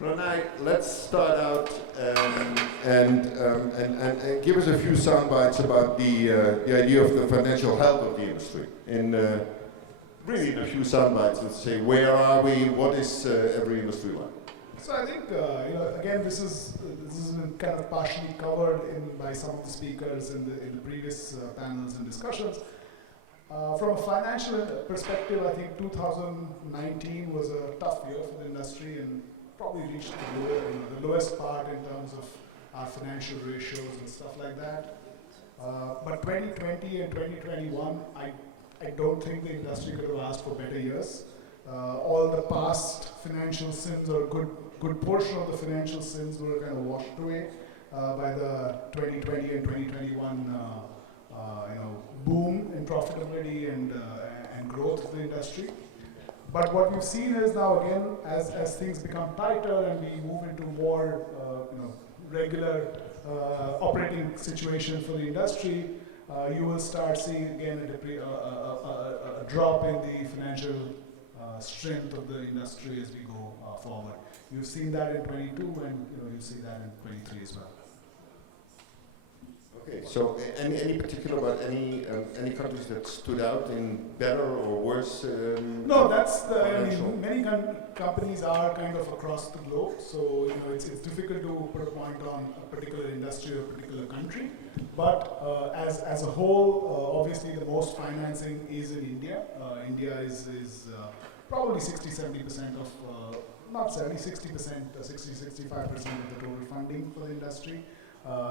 Pranay, let's start out and give us a few sound bites about the idea of the financial health of the industry. Really in a few sound bites, let's say, where are we, what is every industry like? So I think, again, this is kind of partially covered by some of the speakers in the previous panels and discussions. From a financial perspective, I think 2019 was a tough year for the industry and probably reached the lowest part in terms of our financial ratios and stuff like that. But 2020 and 2021, I don't think the industry could have asked for better years. All the past financial sins, or good portion of the financial sins, were kind of washed away by the 2020 and 2021 boom in profitability and growth of the industry. But what we've seen is now again, as things become tighter and we move into more regular operating situation for the industry, you will start seeing again a drop in the financial strength of the industry as we go forward. You've seen that in 22 and you'll see that in 23 as well. Okay, so any particular about any countries that stood out in better or worse? No, that's many companies are kind of across the globe, so it's difficult to put a point on a particular industry or a particular country. But as a whole, obviously the most financing is in India. India is probably 60-70% of, not 70, 60%, 60-65% of the total funding for the industry.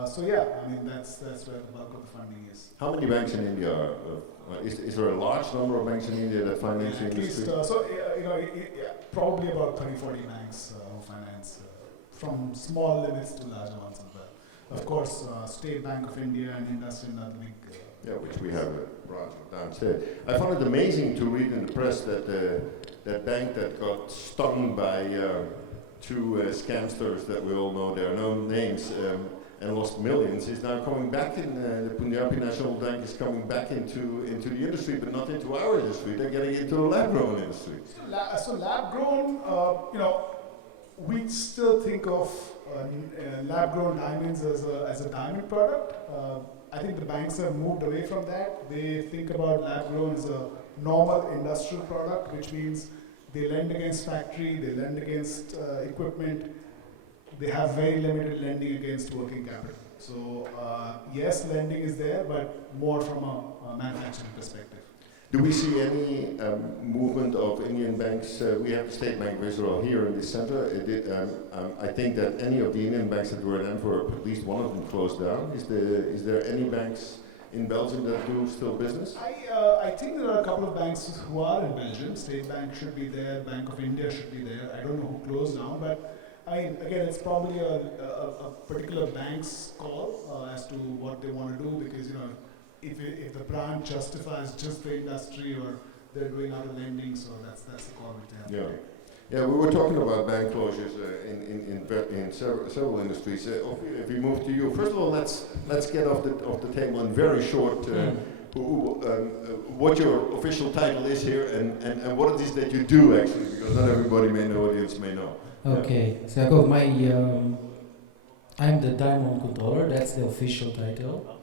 So yeah, I mean that's where the bulk of the funding is. How many banks in India are? Is there a large number of banks in India that finance the industry? Probably about 30-40 banks who finance, from small limits to larger ones as well. Of course, State Bank of India and IndusInd are the big. Which we have a branch downstairs. I found it amazing to read in the press that that bank that got stung by two scamsters that we all know their known names. And lost millions, is now coming back in, the Punjabi National Bank is coming back into the industry, but not into our industry. They're getting into the lab-grown industry. So lab-grown, we still think of lab-grown diamonds as a diamond product. I think the banks have moved away from that. They think about lab-grown as a normal industrial product, which means they lend against factory, they lend against equipment. They have very limited lending against working capital. So yes, lending is there, but more from a manufacturing perspective. Do we see any movement of Indian banks? We have the State Bank of Israel here in this center. I think that any of the Indian banks that were in Antwerp, at least one of them closed down. Is there any banks in Belgium that do still business? I think there are a couple of banks who are in Belgium. State Bank should be there, Bank of India should be there. I don't know who closed down, but again, it's probably a particular bank's call as to what they want to do, because if the branch justifies just the industry or they're doing other lending, so that's the call which they have to take. Yeah, we were talking about bank closures in several industries. Ophir, if we move to you, first of all, let's get off the table in very short. What your official title is here and what it is that you do actually, because not everybody may know, audience may know. Okay, so I got I'm the Diamond Controller, that's the official title.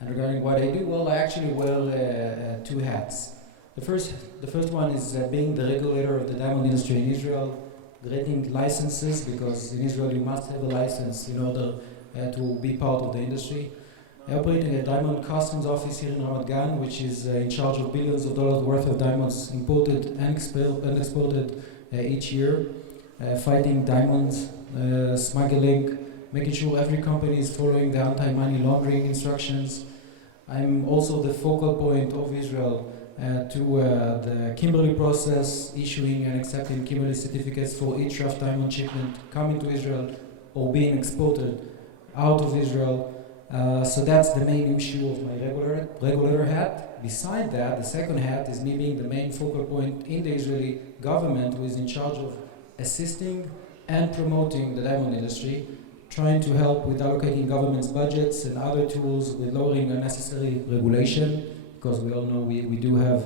And regarding what I do, well, I actually wear two hats. The first one is being the regulator of the diamond industry in Israel, granting licenses, because in Israel you must have a license in order to be part of the industry. Operating a diamond customs office here in Ramat Gan, which is in charge of billions of dollars worth of diamonds imported and exported each year. Fighting diamonds, smuggling, making sure every company is following the anti-money laundering instructions. I'm also the focal point of Israel to the Kimberley process, issuing and accepting Kimberley certificates for each rough diamond shipment coming to Israel or being exported out of Israel. So that's the main issue of my regulator hat. Beside that, the second hat is me being the main focal point in the Israeli government, who is in charge of assisting and promoting the diamond industry, trying to help with allocating government's budgets and other tools with lowering unnecessary regulation, because we all know we do have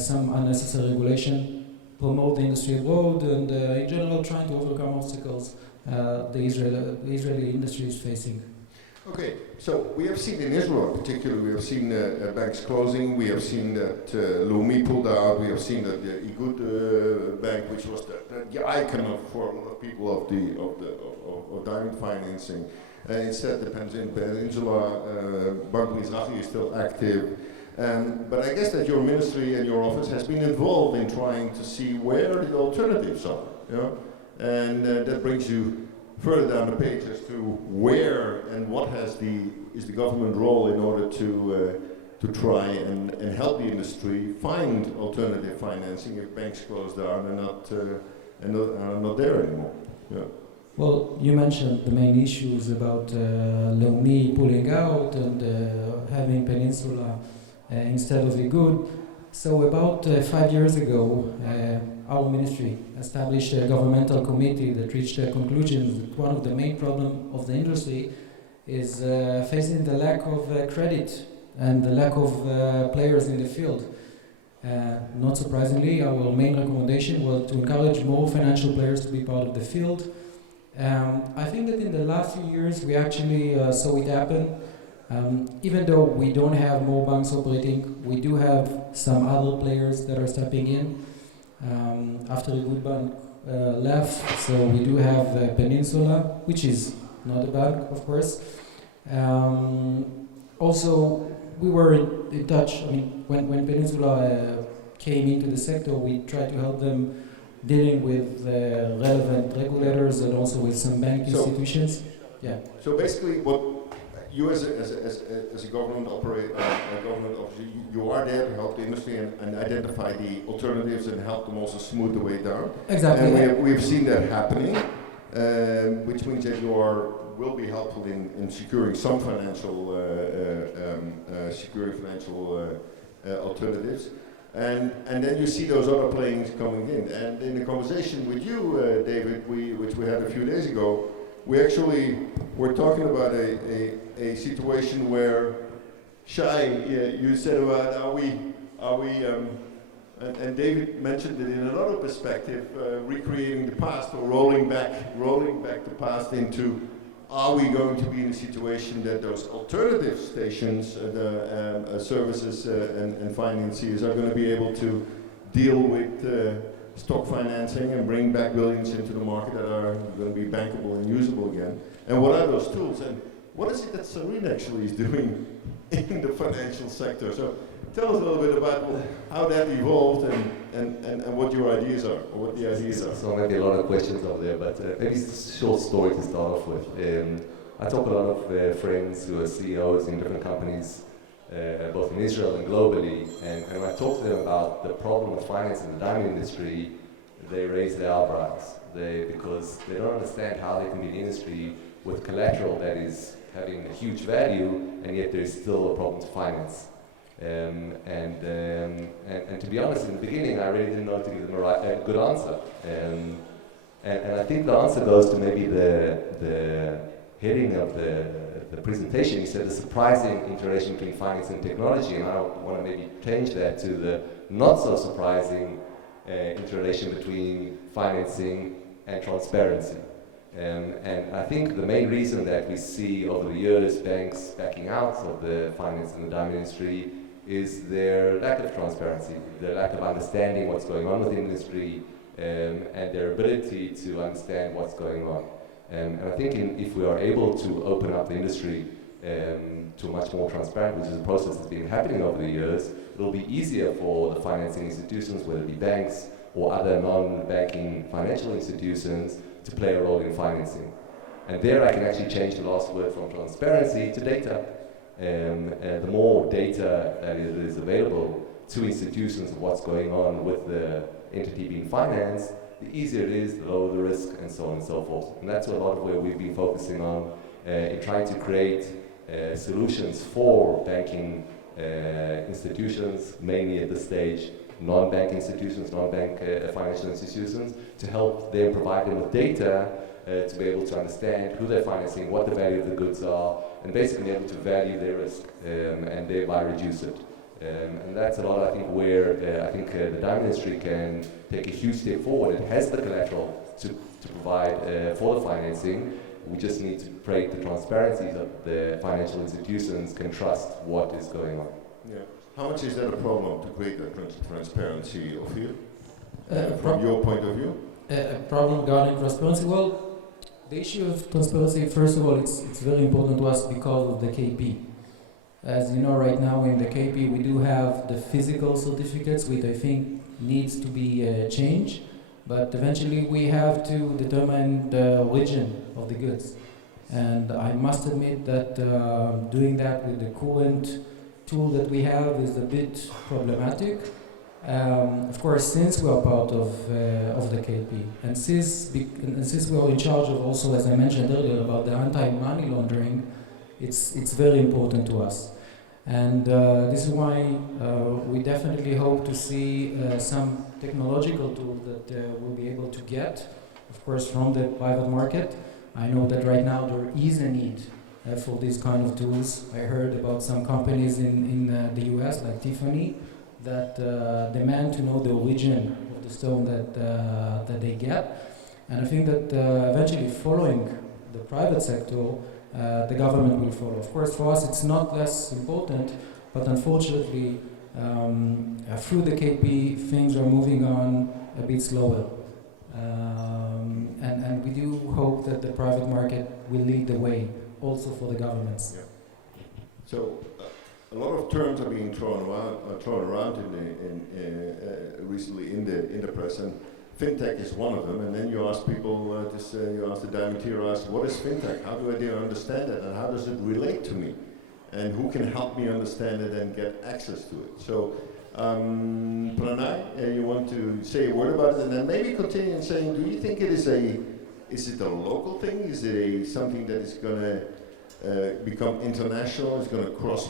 some unnecessary regulation, promote the industry abroad, and in general trying to overcome obstacles the Israeli industry is facing. Okay, so we have seen in Israel in particular, we have seen banks closing, we have seen that Leumi pulled out, we have seen that the Igud bank, which was the icon for a lot of people of diamond financing, instead the Peninsula Bank Mizrahi is still active. But I guess that your ministry and your office has been involved in trying to see where the alternatives are, you know? And that brings you further down the page as to where and what is the government role in order to try and help the industry find alternative financing if banks close down and are not there anymore. Yeah. Well, you mentioned the main issues about Leumi pulling out and having Peninsula instead of Igud. So about 5 years ago, our ministry established a governmental committee that reached a conclusion that one of the main problems of the industry is facing the lack of credit and the lack of players in the field. Not surprisingly, our main recommendation was to encourage more financial players to be part of the field. I think that in the last few years we actually saw it happen. Even though we don't have more banks operating, we do have some other players that are stepping in. After the Good Bank left, so we do have Peninsula, which is not a bank, of course. Also, we were in touch. I mean, when Peninsula came into the sector, we tried to help them dealing with relevant regulators and also with some bank institutions. Yeah. So basically, what you as a government operator, government officer, you are there to help the industry and identify the alternatives and help them also smooth the way down. Exactly. And we've seen that happening, which means that you will be helpful in securing some financial alternatives. And then you see those other players coming in. And in the conversation with you, David, which we had a few days ago, we actually were talking about a situation where Shai, you said about are we and David mentioned it in another perspective, recreating the past or rolling back the past into, are we going to be in a situation that those alternative stations, services and financiers are going to be able to deal with stock financing and bring back billions into the market that are going to be bankable and usable again? And what are those tools? And what is it that Sarine actually is doing in the financial sector? So tell us a little bit about how that evolved and what your ideas are, or what the ideas are. So maybe a lot of questions over there, but maybe it's a short story to start off with. I talk to a lot of friends who are CEOs in different companies, both in Israel and globally, and when I talk to them about the problem of finance in the diamond industry, they raise their eyebrows because they don't understand how they can be an industry with collateral that is having a huge value, and yet there is still a problem to finance. And to be honest, in the beginning, I really didn't know to give them a good answer. And I think the answer goes to maybe the heading of the presentation. He said the surprising interrelation between finance and technology, and I want to maybe change that to the not so surprising interrelation between financing and transparency. And I think the main reason that we see over the years banks backing out of the finance and the diamond industry is their lack of transparency, their lack of understanding what's going on with the industry, and their ability to understand what's going on. And I think if we are able to open up the industry to much more transparent, which is a process that's been happening over the years, it'll be easier for the financing institutions, whether it be banks or other non-banking financial institutions, to play a role in financing. And there I can actually change the last word from transparency to data. The more data that is available to institutions of what's going on with the entity being financed, the easier it is, the lower the risk, and so on and so forth. And that's a lot of where we've been focusing on in trying to create solutions for banking institutions, mainly at this stage, non-bank institutions, non-bank financial institutions, to help them provide them with data to be able to understand who they're financing, what the value of the goods are, and basically be able to value their risk and thereby reduce it. And that's a lot, I think, where the diamond industry can take a huge step forward. It has the collateral to provide for the financing. We just need to create the transparency that the financial institutions can trust what is going on. Yeah. How much is that a problem to create that transparency, Ophir? From your point of view? A problem regarding transparency? Well, the issue of transparency, first of all, it's very important to us because of the KP. As you know, right now in the KP we do have the physical certificates, which I think needs to be changed, but eventually we have to determine the origin of the goods. And I must admit that doing that with the current tool that we have is a bit problematic. Of course, since we are part of the KP, and since we are in charge of also, as I mentioned earlier, about the anti-money laundering, it's very important to us. And this is why we definitely hope to see some technological tools that we'll be able to get, of course, from the private market. I know that right now there is a need for these kind of tools. I heard about some companies in the US, like Tiffany, that demand to know the origin of the stone that they get. And I think that eventually following the private sector, the government will follow. Of course, for us it's not less important, but unfortunately through the KP things are moving on a bit slower. And we do hope that the private market will lead the way also for the governments. Yeah. So a lot of terms are being thrown around recently in the press, and fintech is one of them. And then you ask people, you ask the diamanteer, what is fintech? How do I understand it, and how does it relate to me? And who can help me understand it and get access to it? So, Pranay, you want to say a word about it, and then maybe continue in saying, do you think is it a local thing? Is it something that is going to become international? Is going to cross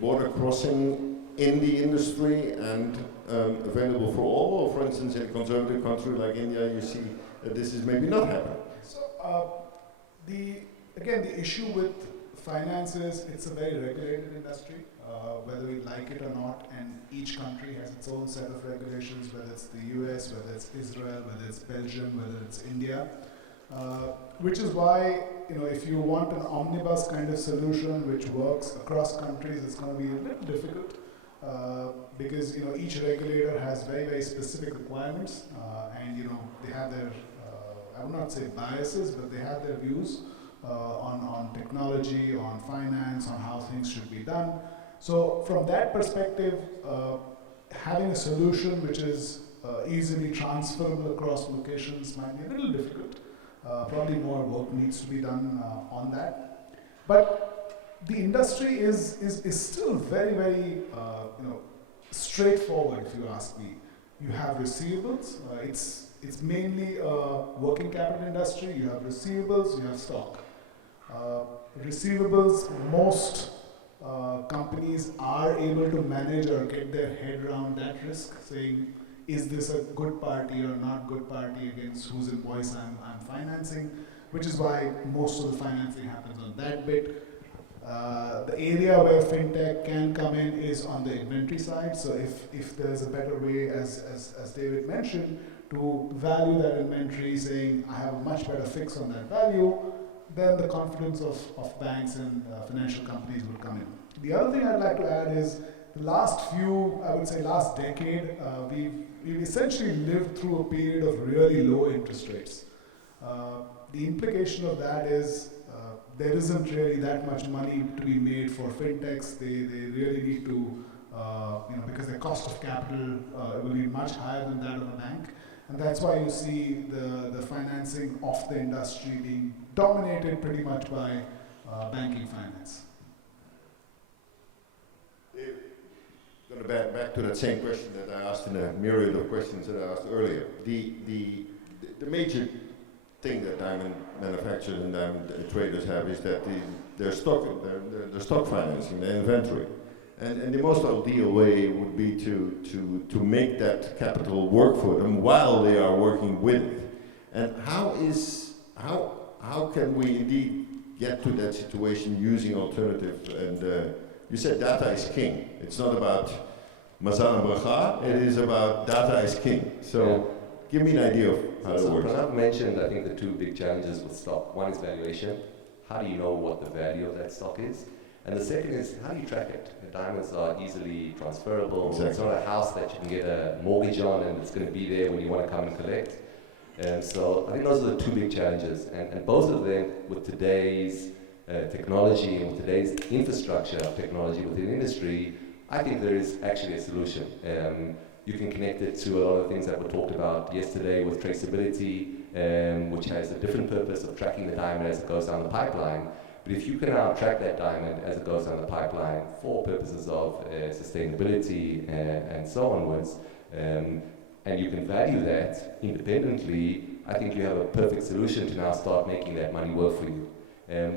border crossing in the industry and available for all? Or, for instance, in a conservative country like India, you see that this is maybe not happening. So, the issue with finances, it's a very regulated industry, whether we like it or not, and each country has its own set of regulations, whether it's the US, whether it's Israel, whether it's Belgium, whether it's India, which is why, if you want an omnibus kind of solution which works across countries, it's going to be a little difficult, because each regulator has very, very specific requirements, and they have their, I would not say biases, but they have their views on technology, on finance, on how things should be done. So from that perspective, having a solution which is easily transferable across locations might be a little difficult. Probably more work needs to be done on that. But the industry is still very, very straightforward, if you ask me. You have receivables. It's mainly a working capital industry. You have receivables, you have stock. Receivables, most companies are able to manage or get their head around that risk, saying, is this a good party or not good party against whose invoice I'm financing, which is why most of the financing happens on that bit. The area where fintech can come in is on the inventory side. So if there's a better way, as David mentioned, to value that inventory, saying I have a much better fix on that value, then the confidence of banks and financial companies will come in. The other thing I'd like to add is the last decade, we've essentially lived through a period of really low interest rates. The implication of that is there isn't really that much money to be made for fintechs. They really need to, because their cost of capital will be much higher than that of a bank. And that's why you see the financing of the industry being dominated pretty much by banking finance. Going back to that same question that I asked in a myriad of questions that I asked earlier. The major thing that diamond manufacturers and diamond traders have is that their stock financing, their inventory. And the most ideal way would be to make that capital work for them while they are working with it. And how can we indeed get to that situation using alternative and you said data is king. It's not about Mazal and Bracha, it is about data is king. So give me an idea of how it works. Pranay mentioned, I think, the two big challenges with stock. One is valuation. How do you know what the value of that stock is? And the second is, how do you track it? The diamonds are easily transferable. Exactly. It's not a house that you can get a mortgage on and it's going to be there when you want to come and collect. And so I think those are the two big challenges. And both of them, with today's technology and with today's infrastructure of technology within industry, I think there is actually a solution. You can connect it to a lot of things that were talked about yesterday with traceability, which has a different purpose of tracking the diamond as it goes down the pipeline. But if you can now track that diamond as it goes down the pipeline for purposes of sustainability and so onwards, and you can value that independently, I think you have a perfect solution to now start making that money work for you.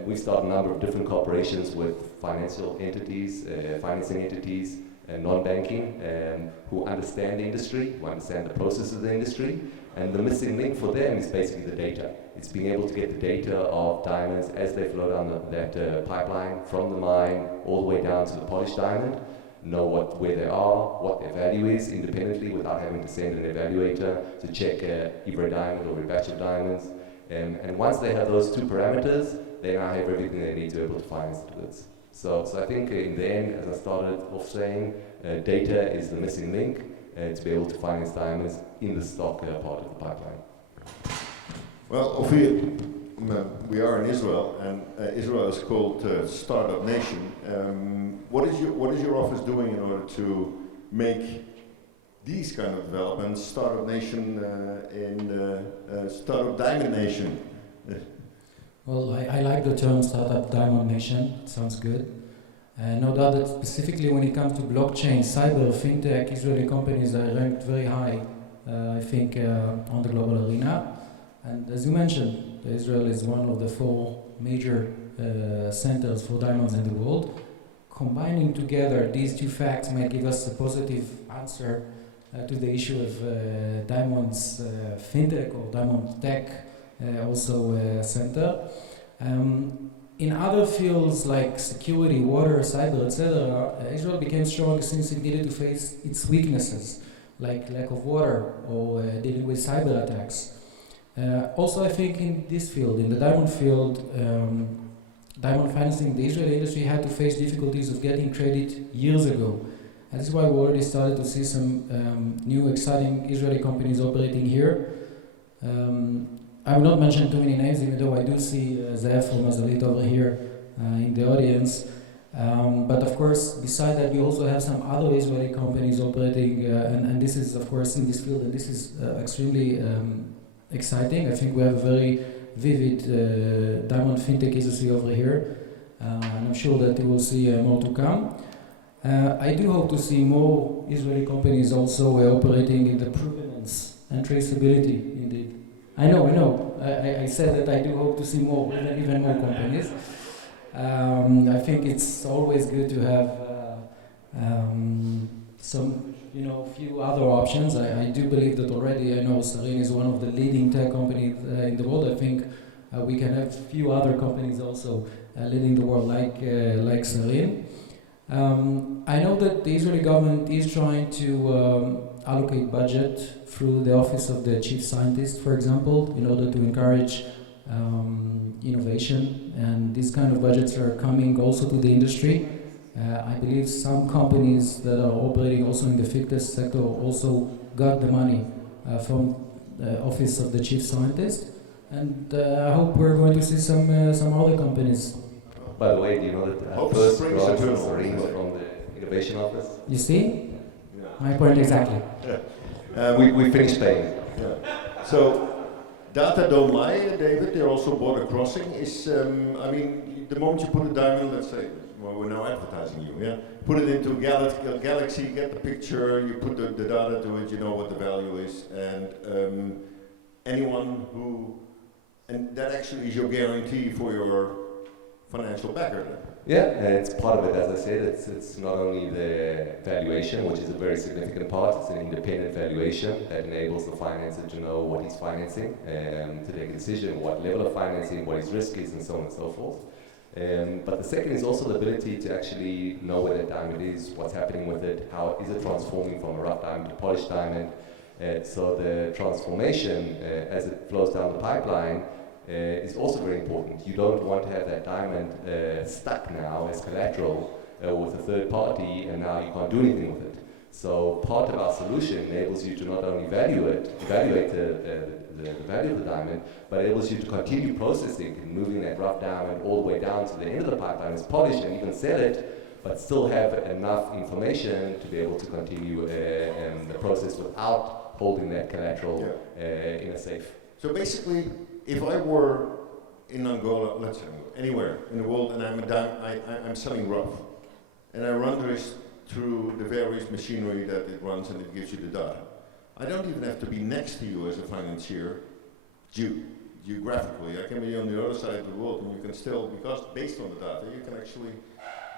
We've started a number of different cooperations with financial entities, financing entities, and non-banking, who understand the industry, who understand the processes of the industry, and the missing link for them is basically the data. It's being able to get the data of diamonds as they flow down that pipeline from the mine all the way down to the polished diamond, know where they are, what their value is independently without having to send an evaluator to check either a diamond or a batch of diamonds. And once they have those two parameters, they now have everything they need to be able to finance the goods. So I think in the end, as I started off saying, data is the missing link to be able to finance diamonds in the stock part of the pipeline. Well, Ophir, we are in Israel, and Israel is called Startup Nation. What is your office doing in order to make these kind of developments, Startup Nation in Startup Diamond Nation? Well, I like the term Startup Diamond Nation. It sounds good. No doubt that specifically when it comes to blockchain, cyber, fintech, Israeli companies are ranked very high, I think, on the global arena. And as you mentioned, Israel is one of the 4 major centers for diamonds in the world. Combining together these two facts might give us a positive answer to the issue of diamonds fintech or diamond tech also center. In other fields like security, water, cyber, etc., Israel became strong since it needed to face its weaknesses, like lack of water or dealing with cyber attacks. Also, I think in this field, in the diamond field, diamond financing, the Israeli industry had to face difficulties of getting credit years ago. And this is why we already started to see some new exciting Israeli companies operating here. I will not mention too many names, even though I do see Zev from Mazalit over here in the audience. But of course, beside that, we also have some other Israeli companies operating, and this is, of course, in this field, and this is extremely exciting. I think we have a very vivid diamond fintech industry over here, and I'm sure that we will see more to come. I do hope to see more Israeli companies also operating in the provenance and traceability, indeed. I know. I said that I do hope to see more, even more companies. I think it's always good to have some, few other options. I do believe that already. I know Sarine is one of the leading tech companies in the world. I think we can have few other companies also leading the world like Sarine. I know that the Israeli government is trying to allocate budget through the office of the chief scientist, for example, in order to encourage innovation, and these kind of budgets are coming also to the industry. I believe some companies that are operating also in the fitness sector also got the money from the office of the chief scientist, and I hope we're going to see some other companies. By the way, do you know that our first grant from Sarine from the innovation office? You see? My point exactly. Yeah. We finished paying. Yeah. So, data don't lie, David. They're also border crossing. The moment you put a diamond, let's say, well, we're now advertising you, yeah? Put it into Galaxy, get the picture, you put the data to it, you know what the value is, and and that actually is your guarantee for your financial backer then. Yeah, and it's part of it, as I said, it's not only the valuation, which is a very significant part, it's an independent valuation that enables the financer to know what he's financing and to take a decision, what level of financing, what his risk is, and so on and so forth. But the second is also the ability to actually know where that diamond is, what's happening with it, how is it transforming from a rough diamond to polished diamond. So the transformation as it flows down the pipeline is also very important. You don't want to have that diamond stuck now as collateral with a third party, and now you can't do anything with it. So part of our solution enables you to not only evaluate the value of the diamond, but enables you to continue processing and moving that rough diamond all the way down to the end of the pipeline as polished and even sell it, but still have enough information to be able to continue the process without holding that collateral in a safe. So basically, if I were in Angola, let's say anywhere in the world, and I'm selling rough, and I run the risk through the various machinery that it runs and it gives you the data. I don't even have to be next to you as a financier, geographically. I can be on the other side of the world, and you can still, because based on the data, you can actually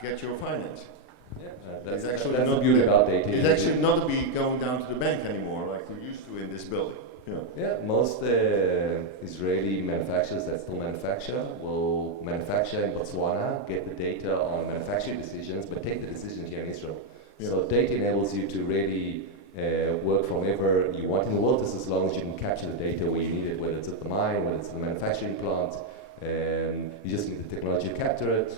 get your finance. Yeah, that's the beauty about data. It's actually not be going down to the bank anymore like we used to in this building. Yeah, most Israeli manufacturers that still manufacture will manufacture in Botswana, get the data on manufacturing decisions, but take the decisions here in Israel. Yeah. So data enables you to really work from wherever you want in the world, just as long as you can capture the data where you need it, whether it's at the mine, whether it's in the manufacturing plant. You just need the technology to capture it.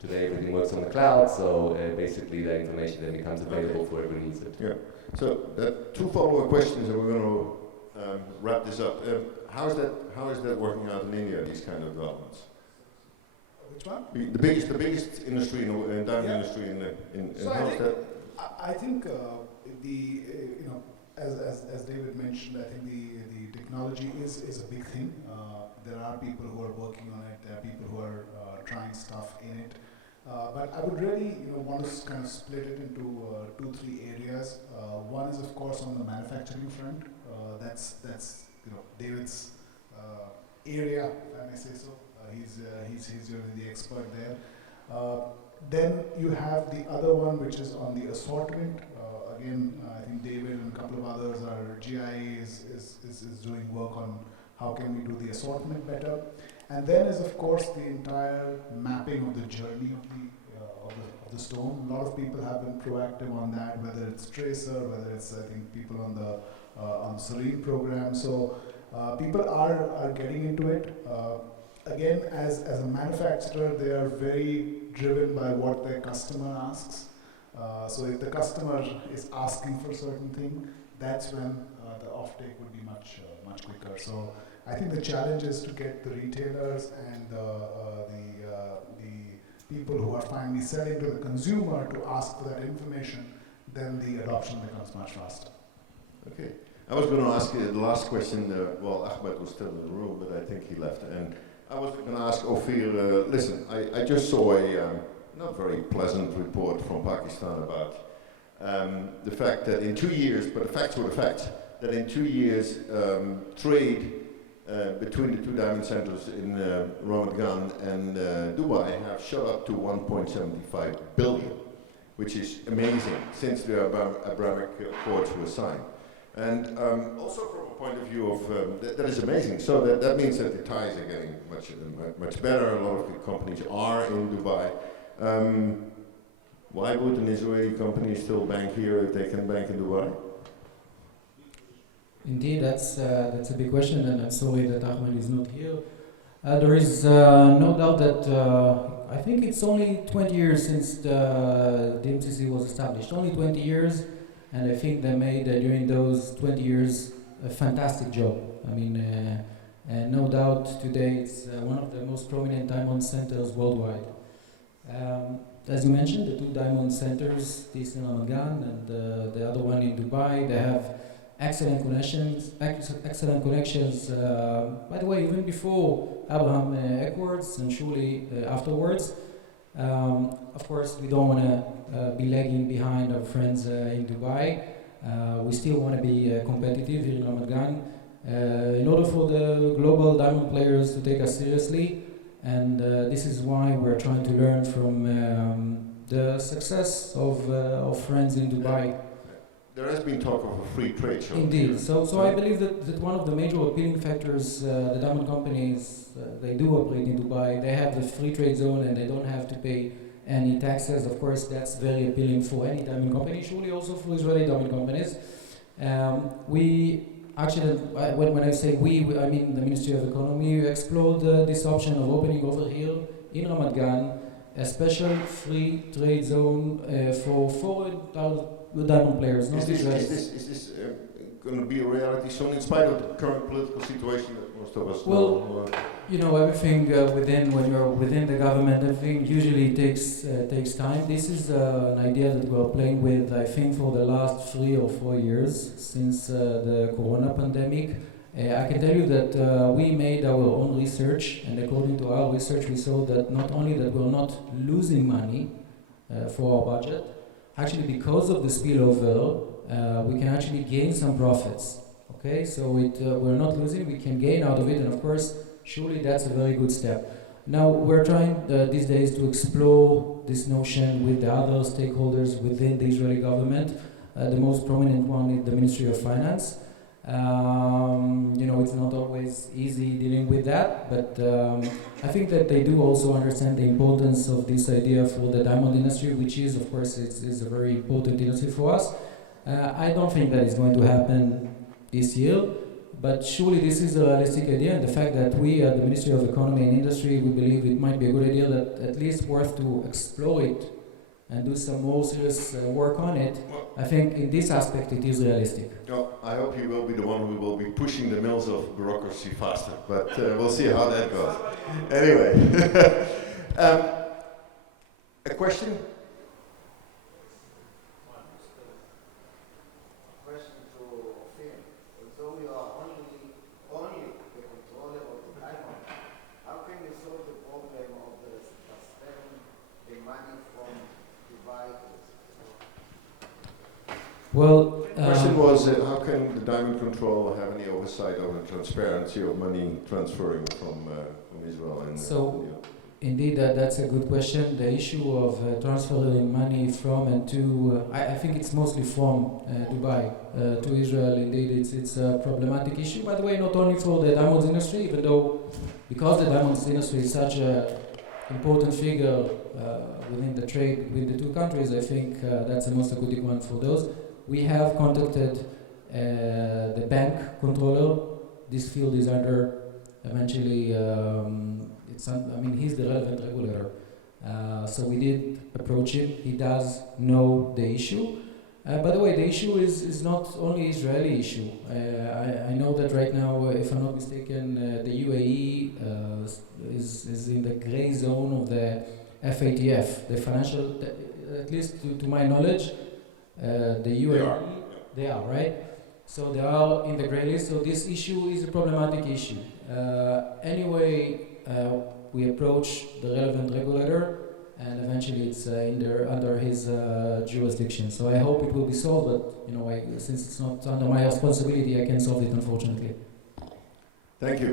Today everything works on the cloud, so basically that information then becomes available for whoever needs it. Yeah. So two follow-up questions, and we're going to wrap this up. How is that working out in India? These kind of developments. Which one? The biggest industry in diamond industry in so how's that? I think as David mentioned, I think the technology is a big thing. There are people who are working on it. There are people who are trying stuff in it. But I would really want to kind of split it into 2-3 areas. One is of course on the manufacturing front. That's David's area, if I may say so. He's really the expert there. Then you have the other one, which is on the assortment. Again, I think David and a couple of others, our GIA is doing work on how can we do the assortment better. And then is of course the entire mapping of the journey of the stone. A lot of people have been proactive on that, whether it's Tracer, whether it's I think people on the Sarine program. So people are getting into it. Again, as a manufacturer, they are very driven by what their customer asks. So if the customer is asking for a certain thing, that's when the offtake would be much quicker. So I think the challenge is to get the retailers and the people who are finally selling to the consumer to ask for that information. Then the adoption becomes much faster. Okay. I was going to ask you the last question. Ahmed was still in the room, but I think he left. And I was going to ask Ophir, listen, I just saw a not very pleasant report from Pakistan about the fact that in 2 years, but the facts were the facts, that in 2 years trade between the two diamond centers in Ramat Gan and Dubai have shot up to 1.75 billion, which is amazing since the Abrahamic Accords were signed. And also from a point of view of, that is amazing. So that means that the ties are getting much better. A lot of the companies are in Dubai. Why would an Israeli company still bank here if they can bank in Dubai? Indeed, that's a big question, and I'm sorry that Ahmed is not here. There is no doubt that I think it's only 20 years since the MCC was established. Only 20 years. And I think they made, during those 20 years, a fantastic job. I mean, no doubt today it's one of the most prominent diamond centers worldwide. As you mentioned, the two diamond centers, this in Ramat Gan and the other one in Dubai, they have excellent connections. By the way, even before Abraham Accords and surely afterwards. Of course, we don't want to be lagging behind our friends in Dubai. We still want to be competitive here in Ramat Gan in order for the global diamond players to take us seriously. And this is why we're trying to learn from the success of friends in Dubai. there has been talk of a free trade show. Indeed. So I believe that one of the major appealing factors the diamond companies, they do operate in Dubai. They have the free trade zone and they don't have to pay any taxes. Of course, that's very appealing for any diamond company, surely also for Israeli diamond companies. We actually, when I say we, I mean the Ministry of Economy, explored this option of opening over here in Ramat Gan a special free trade zone for foreign diamond players, not Israelis. Is this going to be a reality soon, in spite of the current political situation that most of us Well, know? You know, everything when you're within the government, everything usually takes time. This is an idea that we're playing with, I think, for the last 3 or 4 years since the Corona pandemic. I can tell you that we made our own research, and according to our research, we saw that not only that we're not losing money for our budget, actually because of the spillover, we can actually gain some profits. Okay, so we're not losing, we can gain out of it, and of course, surely that's a very good step. Now, we're trying these days to explore this notion with the other stakeholders within the Israeli government. The most prominent one is the Ministry of Finance. You know, it's not always easy dealing with that, but I think that they do also understand the importance of this idea for the diamond industry, which is, of course, it's a very important industry for us. I don't think that it's going to happen this year, but surely this is a realistic idea, and the fact that we at the Ministry of Economy and Industry, we believe it might be a good idea, that at least worth to explore it and do some more serious work on it. I think in this aspect it is realistic. Well, I hope he will be the one who will be pushing the mills of bureaucracy faster, but we'll see how that goes. Anyway, a question? Question to Ophir. Although you are only the controller of the diamond, how can you solve the problem of the transferring the money from Dubai to Well, The question was, how can the diamond control have any oversight over the transparency of money transferring from Israel? And, So, indeed, that's a good question. The issue of transferring money from and to, I think it's mostly from Dubai to Israel. Indeed, it's a problematic issue. By the way, not only for the diamonds industry, even though because the diamonds industry is such an important figure within the trade between the two countries, I think that's the most good one for those. We have contacted the bank controller. This field is under eventually. He's the relevant regulator. So we did approach him. He does know the issue. By the way, the issue is not only Israeli issue. I know that right now, if I'm not mistaken, the UAE is in the gray zone of the FATF, the financial, at least to my knowledge, the UAE, they are, right? So they are in the gray list, so this issue is a problematic issue. Anyway, we approach the relevant regulator, and eventually it's under his jurisdiction. So I hope it will be solved, but since it's not under my responsibility, I can't solve it, unfortunately. Thank you.